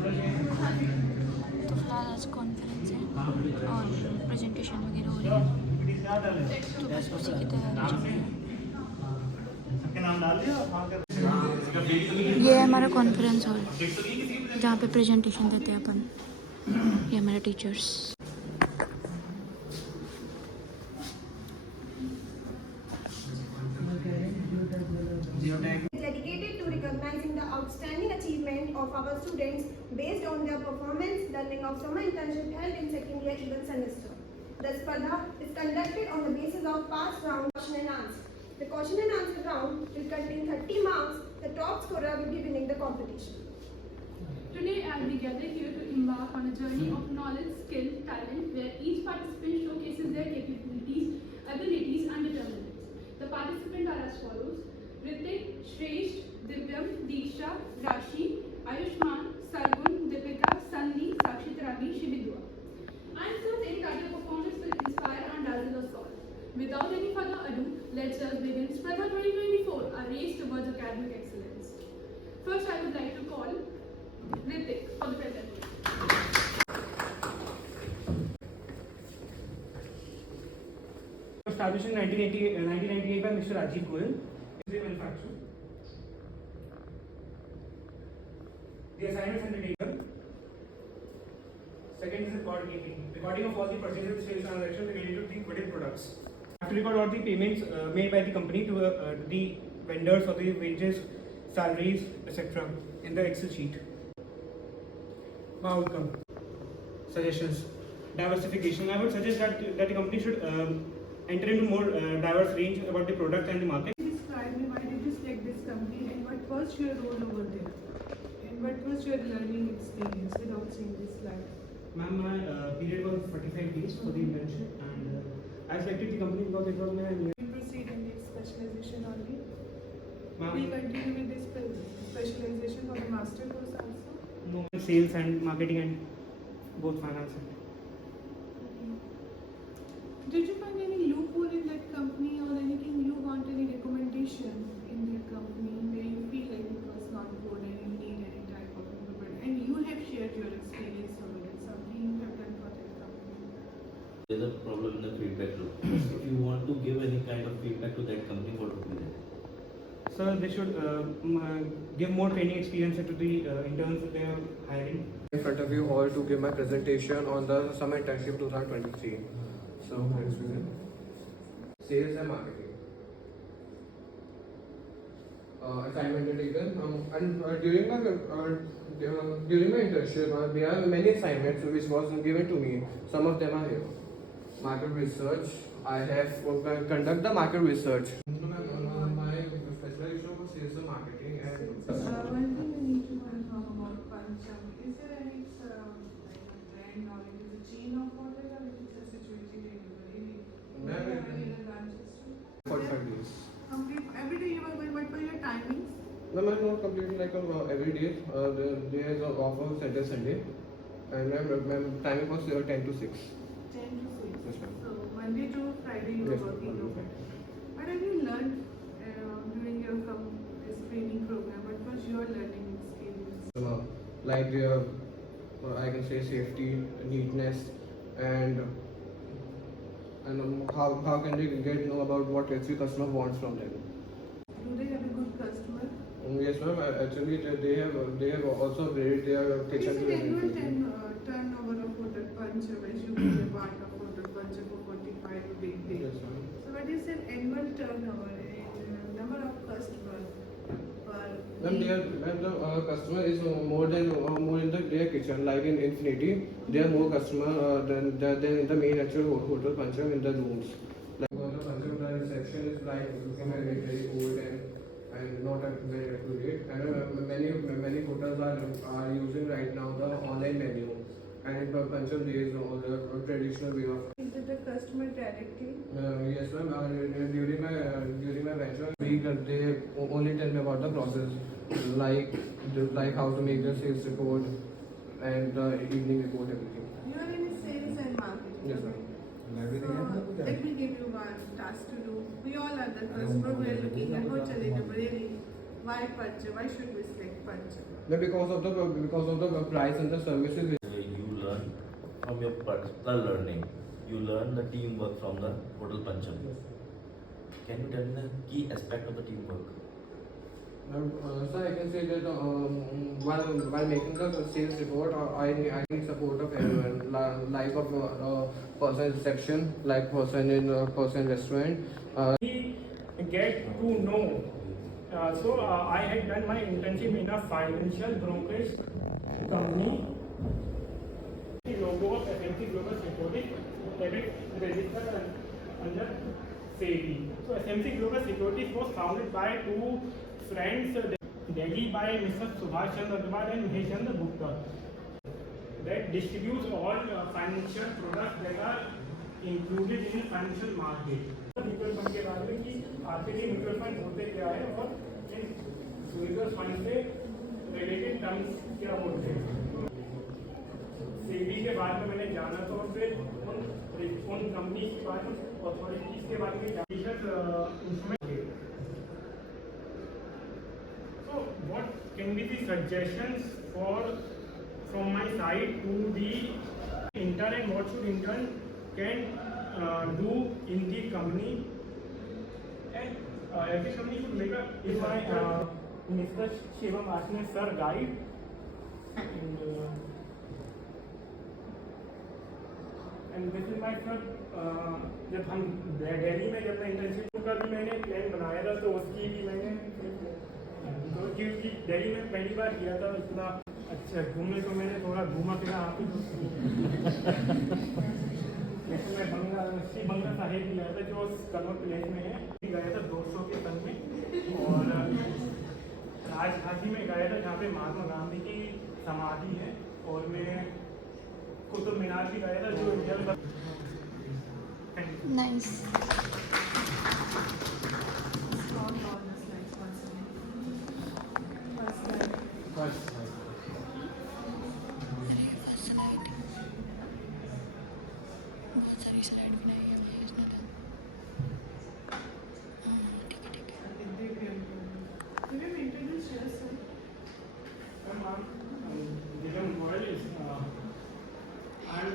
तो फिलहाल आज कॉन्फ्रेंस है और प्रेजेंटेशन वगैरह हो रही है, तो बस उसी की तैयारी चल रही है। ये है हमारा कॉन्फ्रेंस हॉल जहाँ पे प्रेजेंटेशन देते हैं अपन। ये हमारे teachers. Dedicated to recognizing the outstanding achievement of our students based on their performance learning of summer internship held in second year even semester. The Spardha is conducted on the basis of past round question and answer. The question and answer round will contain 30 marks. The top scorer will be winning the competition. Today, as we gather here to embark on a journey of knowledge, skill, talent, where each participant showcases their capabilities, abilities, and determinants. The participants are as follows: Ritik, Shresh, Divyam, Deeksha, Rashi, Ayushman, Sargun, Deepika, Sandy, Sakshit Ravi, Shibidua. I'm certain that your performance will inspire and dazzle us all. Without any further ado, let's begin Spardha 2024, a race towards academic excellence. First, I would like to call Ritik for the presentation. Established in 1998 by Mr. Rajiv Goyal. Manufacturer. The assignments undertaken. Second is recording of all the purchases and sales transactions related to the quoted products. Have to record all the payments made by the company to the vendors for the wages, salaries, etc. in the Excel sheet. Outcome. Suggestions. Diversification. I would suggest that the company should enter into more diverse range about the product and the market. Describe me, why did you select this company and what was your role over there? And what was your learning experience without seeing this slide? Ma'am, my period was 45 days for the internship, and I selected the company because it was my near. We proceed in this specialization only. Ma'am, We continue with this specialization for the master course also. no, sales and marketing and both finance. Did you find any loophole in that company or anything you want, any recommendation in their company where you feel like it was not good and you need any type of improvement? And you have shared your experience over it, something you have done for that company. There's a problem in the feedback loop. If you want to give any kind of feedback to that company, what would be that? Sir, they should give more training experience to the interns that they are hiring. In front of you all to give my presentation on the summer internship 2023. So let's begin. Sales and marketing. Assignment taken. And during my internship, there are many assignments which was given to me. Some of them are here. Market research. I have conduct the market research. My specialization was sales and marketing and. One thing we need to talk about Pancham. Is there any like a brand or it is a chain of hotels or it is a situated in Manchester? 45 days. Every day you were going, what were your timings? No, I'm not completely like every day. There is an offer Saturday, Sunday, and my timing was 10 to 6. 10 to 6. Yes, ma'am. So Monday to Friday you were Yes, working ma'am. over. What have you learned during your this training program? What was your learning experience? Like their, I can say safety, neatness, and how can they get know about what every customer wants from them. Do they have a good customer? Yes, ma'am. Actually, they have also upgraded their What is kitchen. the annual turnover of Hotel Pancham as you be a part of Hotel Pancham for 45 big days? Yes, ma'am. So what is the annual turnover in number of customers per Ma'am, the customer is more in their kitchen. Like in Infinity, there are more customer than in the main actual Hotel Pancham in the rooms. Like Hotel Pancham, the reception is like looking very old and not very accurate. And many hotels are using right now the online menu. And in Pancham, there is all the traditional way of. is it the customer directly? Yes, ma'am. During my venture, they only tell me about the process, like how to make the sales report and the evening report, everything. You are in sales and marketing. Yes, ma'am. So let me give you one task to do. We all are the customer. We are looking at Hotel in Bareilly. Why Pancha? Why should we select Pancha? Because of the price and the services. You learn from your personal learning. You learn the teamwork from the Hotel Pancham. Can you tell me the key aspect of the teamwork? Sir, I can say that while making the sales report, I need support of everyone, like of person reception, like person in person restaurant. We get to know. I had done my internship in a financial brokerage company. The logo of FMC Global Securities that is registered under SEBI. So FMC Global Securities was founded by two friends, Delhi by Mr. Subhash Chandra Agarwal and Mahesh Chandra Gupta, that distributes all financial products that are included in financial market. Mutual fund के बारे में कि आखिर ये mutual fund होते क्या है और इन म्यूचुअल फंड से रिलेटेड टर्म्स क्या होते हैं। सेबी के बारे में मैंने जाना तो फिर उन कंपनी के बारे में अथॉरिटीज के बारे में instrument. So what can be the suggestions from my side to the intern, and what should intern can do in the company, and every company should make a, if my Mr. Shivam asked me, sir, guide, and this is my sir, जब हम दिल्ली में जब मैं internship का भी मैंने plan बनाया था तो उसकी भी मैंने तो क्योंकि दिल्ली में पहली बार किया था इतना अच्छा घूमने तो मैंने थोड़ा घूमा फिरा आप ही मैं बंगला साहिब भी गया था जो कनौर प्लेस में है, गया था 200 के संग में, और राजघाटी में गया था जहाँ पे महात्मा गांधी की समाधि है, और मैं कुतुब मीनार भी गया था जो इंडिया नाइस। बहुत सारी स्लाइड बनाई है मैंने इसमें। ठीक है। Can you introduce yourself? Dylan Goel is I'm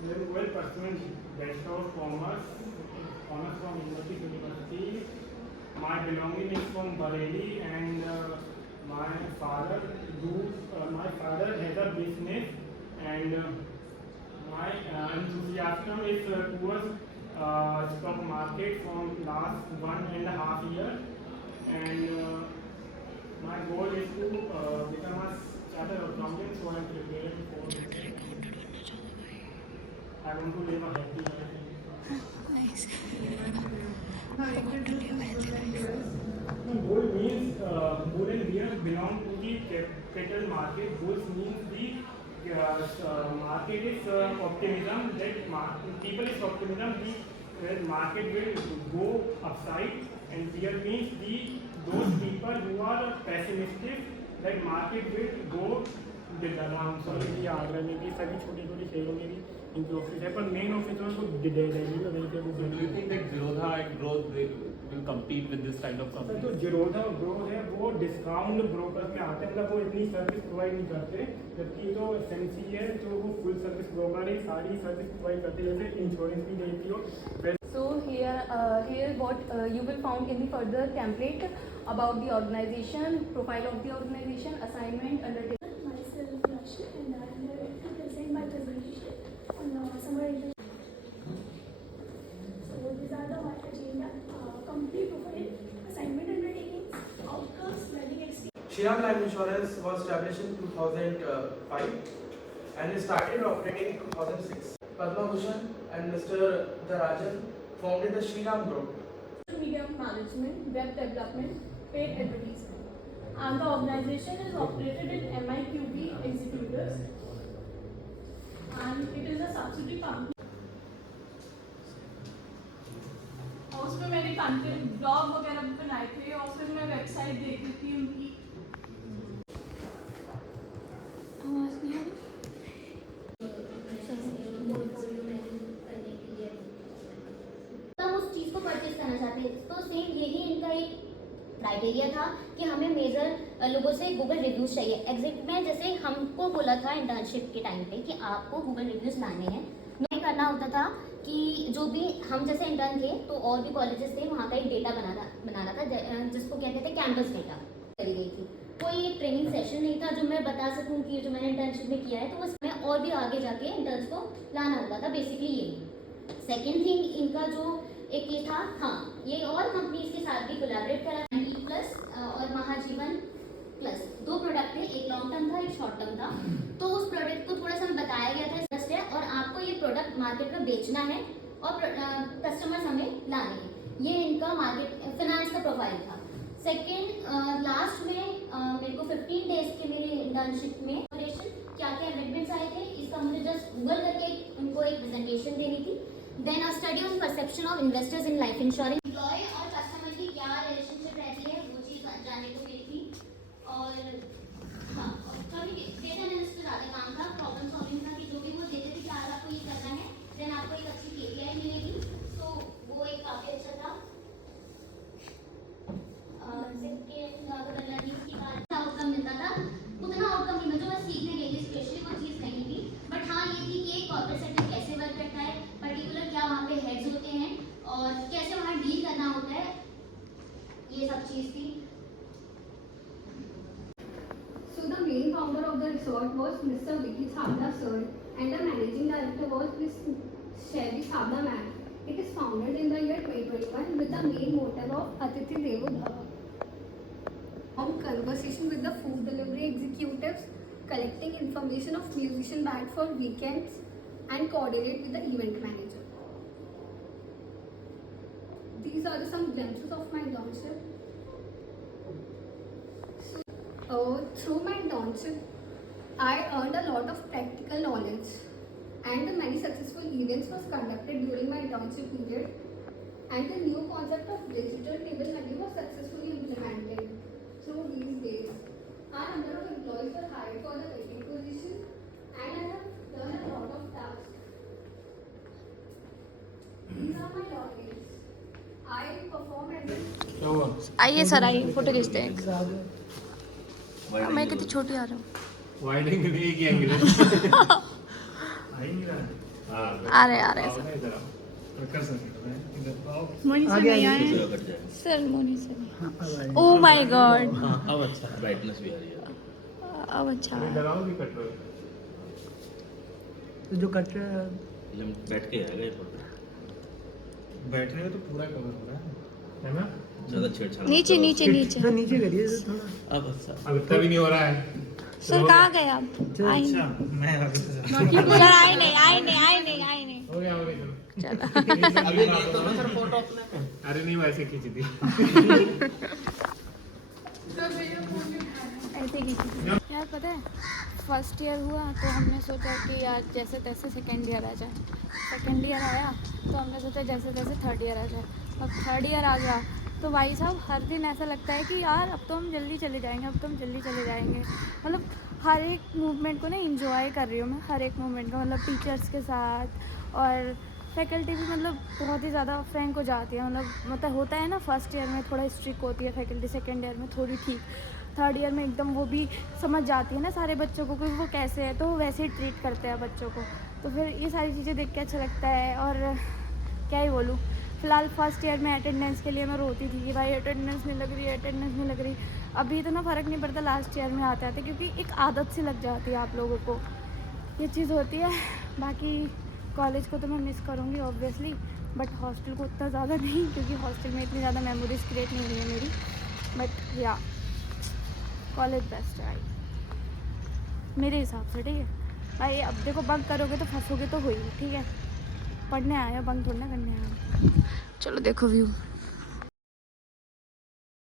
Dylan Goel pursuing Bachelor of Commerce, honors from University. My belonging is from Bareilly, and my father has a business, and my enthusiasm is towards stock market from last 1.5 years, and my goal is to become a chartered accountant, so I am preparing for. I want to live a happy life. Nice. Now introduce yourself. Gold means gold and beer belong to the capital market. Gold means the market is optimism, that people is optimism, the market will go upside, and beer means those people who are pessimistic, that market will go down. So ये आगरा में भी सभी छोटी छोटी शहरों में भी इनकी ऑफिस है, पर मेन ऑफिस जो दिल्ली में वहीं पे वो। Do you think that Zerodha and Growth will compete with this kind of company? तो जीरोधा और ग्रो है वो डिस्काउंट ब्रोकर में आते हैं, मतलब वो इतनी सर्विस प्रोवाइड नहीं करते, जबकि जो एसएमसी है जो वो फुल सर्विस ब्रोकर है, सारी सर्विस प्रोवाइड करते हैं, जैसे इंश्योरेंस भी देती हो। So here what you will found in the further template about the organization, profile of the organization, assignment, undertaking. Myself, Rashmi, and I am here to present my presentation on summer internship. So these are the my agenda, company profile, assignment undertakings, outcomes, learning experience. Shriram Life Insurance was established in 2005 and it started operating in 2006. Padma Bhushan and Mr. Darajan founded the Shriram Group. Media management, web development, paid advertisement. And the organization is operated in MIQB executives. And it is a subsidiary company. और उसमें मैंने content blog वगैरह भी बनाए थे, और फिर मैं वेबसाइट देख रही थी उनकी। आवाज़ नहीं आ रही। हम उस चीज़ को परचेज करना चाहते हैं, तो सेम यही इनका एक लोगों से गूगल रिव्यूज़ चाहिए। एग्जिट में जैसे हमको बोला था इंटर्नशिप के टाइम पे कि आपको गूगल रिव्यूज़ लाने हैं, नहीं करना होता था कि जो भी हम जैसे इंटर्न थे तो और भी कॉलेजेस थे, वहाँ का एक डेटा बनाना था जिसको कहते थे कैंपस डेटा करी गई थी। कोई एक ट्रेनिंग सेशन नहीं था जो मैं बता सकूँ कि जो मैंने इंटर्नशिप में किया है, तो उसमें और भी आगे जाके इंटर्न्स को लाना होता था, बेसिकली यही। सेकेंड थिंग इनका जो एक ये था, हाँ ये और कंपनीज के साथ भी कोलैबोरेट करा, प्लस और महाजीवन प्लस 2 प्रोडक्ट थे, एक लॉन्ग टर्म था एक शॉर्ट टर्म था। तो उस प्रोडक्ट को थोड़ा सा बताया गया था इंटरेस्ट है और आपको ये प्रोडक्ट मार्केट में बेचना है और कस्टमर्स हमें लाने हैं, ये इनका मार्केट फाइनेंस का प्रोफाइल था। सेकेंड लास्ट में मेरे को 15 डेज के मेरे इंटर्नशिप में क्या क्या अमेंडमेंट्स आए थे इसका मुझे जस्ट गूगल करके उनको एक प्रेजेंटेशन देनी थी। Then a study on perception of investors in life insurance, employ और कस्टमर की क्या रिलेशनशिप रहती है वो चीज़ जानने को मिली थी। और हाँ, डेटा एनालिस्ट पे ज़्यादा काम था, प्रॉब्लम सॉल्विंग था कि जो भी वो देते थे कि आज आपको ये करना है, देन आपको एक अच्छी KPI मिलेगी, तो वो एक काफ़ी अच्छा था। आउटकम मिलता था, उतना आउटकम नहीं मिलता, बस सीखने गई थी, स्पेशली वो चीज़ नहीं थी। बट हाँ ये थी कि एक कॉर्पोरेट सेक्टर कैसे वर्क करता है, पर्टिकुलर क्या वहाँ पे हेड्स होते हैं और कैसे वहाँ डील करना होता है, ये सब चीज़ थी। So the main founder of the resort was Mr. Vicky Sabda sir and the managing director was Ms. Shelly Sabda ma'am. It is founded in the year 2021 with the main motive of Atithi Devo Bhava. On conversation with the food delivery executives, collecting information of musician band for weekends and coordinate with the event manager. These are some glimpses of my internship. Through my internship, I earned a lot of practical knowledge and many successful events was conducted during my internship period, and the new concept of digital table menu was successfully implemented through these days. Our number of employees were hired for the vacant position and I have done a lot of tasks. These are my logins. I perform as आइए sir आइए, photo खींचते हैं। मैं कितनी छोटी आ रहा हूँ, wide angle एक ही एंगल है। आ रहे मोनी सर नहीं आए sir, Moni sir. Oh my god, अब अच्छा ब्राइटनेस भी आ रही है, अब अच्छा है। लगाओ भी कट रहे जो कट रहा है बैठ के आएगा ये फोटो, बैठ रहे हो तो पूरा कवर हो रहा है ना? ज़्यादा छेड़छाड़ नीचे नीचे नीचे तो नीचे करिए थोड़ा। अब अच्छा, अब इतना भी नहीं हो रहा है सर। कहाँ गए आप? आए नहीं मैं सर, आए नहीं हो गया चलो। अभी नहीं तो सर फोटो अपने, अरे नहीं वैसे खींची थी। ऐसे खींची यार। पता है फर्स्ट ईयर हुआ तो हमने सोचा कि यार जैसे तैसे सेकेंड ईयर आ जाए, सेकेंड ईयर आया तो हमने सोचा जैसे तैसे थर्ड ईयर आ जाए। अब थर्ड ईयर आ गया तो भाई साहब हर दिन ऐसा लगता है कि यार अब तो हम जल्दी चले जाएंगे, अब तो हम जल्दी चले जाएंगे। मतलब हर एक मूवमेंट को ना इंजॉय कर रही हूँ मैं, हर एक मूवमेंट का, मतलब टीचर्स के साथ और फैकल्टी भी मतलब बहुत ही ज़्यादा फ्रैंक हो जाती है। मतलब होता है ना, फर्स्ट ईयर में थोड़ा स्ट्रिक्ट होती है फैकल्टी, सेकेंड ईयर में थोड़ी ठीक, थर्ड ईयर में एकदम वो भी समझ जाती है ना सारे बच्चों को कि वो कैसे है, तो वो वैसे ही ट्रीट करते हैं बच्चों को। तो फिर ये सारी चीज़ें देख के अच्छा लगता है। और क्या ही बोलूँ, फ़िलहाल फर्स्ट ईयर में अटेंडेंस के लिए मैं रोती थी कि भाई अटेंडेंस नहीं लग रही, अटेंडेंस नहीं लग रही। अभी तो ना फ़र्क नहीं पड़ता, लास्ट ईयर में आते आते, क्योंकि एक आदत सी लग जाती है आप लोगों को, ये चीज़ होती है। बाकी कॉलेज को तो मैं मिस करूँगी ऑब्वियसली, बट हॉस्टल को उतना ज़्यादा नहीं, क्योंकि हॉस्टल में इतनी ज़्यादा मेमोरीज क्रिएट नहीं हुई है मेरी। बट या कॉलेज बेस्ट है भाई मेरे हिसाब से, ठीक है भाई। अब देखो बंक करोगे तो फंसोगे तो हो ही, ठीक है। पढ़ने आया, बंक थोड़ा ना करने आया। चलो देखो व्यू।